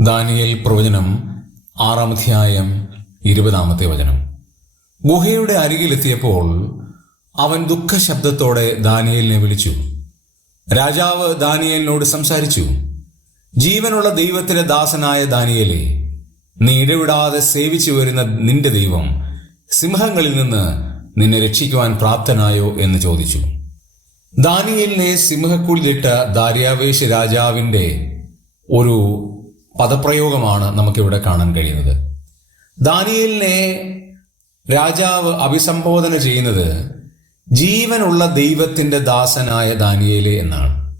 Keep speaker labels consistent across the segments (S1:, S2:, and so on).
S1: Daniel പ്രവചനം ആറാം അധ്യായം ഇരുപതാമത്തെ വചനം. ഗുഹയുടെ അരികിലെത്തിയപ്പോൾ അവൻ ദുഃഖശബ്ദത്തോടെ ദാനിയേലിനെ വിളിച്ചു. രാജാവ് ദാനിയേലിനോട് സംസാരിച്ചു ജീവനുള്ള ദൈവത്തിന്റെ ദാസനായ ദാനിയേലെ നീ ഇടവിടാതെ സേവിച്ചു വരുന്ന നിന്റെ ദൈവം സിംഹങ്ങളിൽ നിന്ന് നിന്നെ രക്ഷിക്കുവാൻ പ്രാപ്തനായോ എന്ന് ചോദിച്ചു. ദാനിയലിനെ സിംഹക്കുളിലിട്ട ദാര്യാവേശ് രാജാവിന്റെ ഒരു പദപ്രയോഗമാണ് നമുക്കിവിടെ കാണാൻ കഴിയുന്നത്. ദാനിയലിനെ രാജാവ് അഭിസംബോധന ചെയ്യുന്നത് ജീവനുള്ള ദൈവത്തിന്റെ ദാസനായ ദാനിയേൽ എന്നാണ്.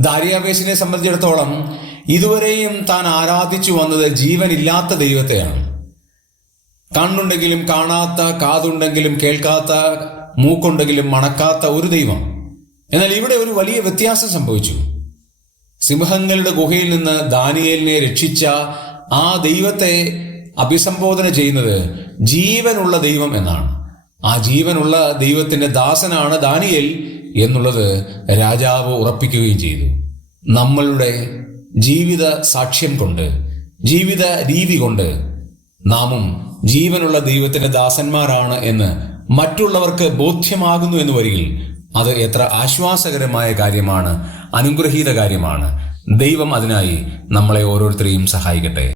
S1: ദാരിയാവേശിനെ സംബന്ധിച്ചിടത്തോളം ഇതുവരെയും താൻ ആരാധിച്ചു വന്നത് ജീവനില്ലാത്ത ദൈവത്തെയാണ്. കണ്ണുണ്ടെങ്കിലും കാണാത്ത കാതുണ്ടെങ്കിലും കേൾക്കാത്ത മൂക്കുണ്ടെങ്കിലും മണക്കാത്ത ഒരു ദൈവം. എന്നാൽ ഇവിടെ ഒരു വലിയ വ്യത്യാസം സംഭവിച്ചു. സിംഹങ്ങളുടെ ഗുഹയിൽ നിന്ന് ദാനിയേലിനെ രക്ഷിച്ച ആ ദൈവത്തെ അഭിസംബോധന ചെയ്യുന്നത് ജീവനുള്ള ദൈവം എന്നാണ്. ആ ജീവനുള്ള ദൈവത്തിന്റെ ദാസനാണ് ദാനിയേൽ എന്നുള്ളത് രാജാവ് ഉറപ്പിക്കുകയും ചെയ്തു. നമ്മളുടെ ജീവിത സാക്ഷ്യം കൊണ്ട് ജീവിത രീതി കൊണ്ട് നാമും ജീവനുള്ള ദൈവത്തിന്റെ ദാസന്മാരാണ് എന്ന് മറ്റുള്ളവർക്ക് ബോധ്യമാകുന്നു എന്ന് വരികിൽ അത് എത്ര ആശ്വാസകരമായ കാര്യമാണ് അനുഗ്രഹീത കാര്യമാണ്. ദൈവം അതിനായി നമ്മളെ ഓരോരുത്തരെയും സഹായിക്കട്ടെ.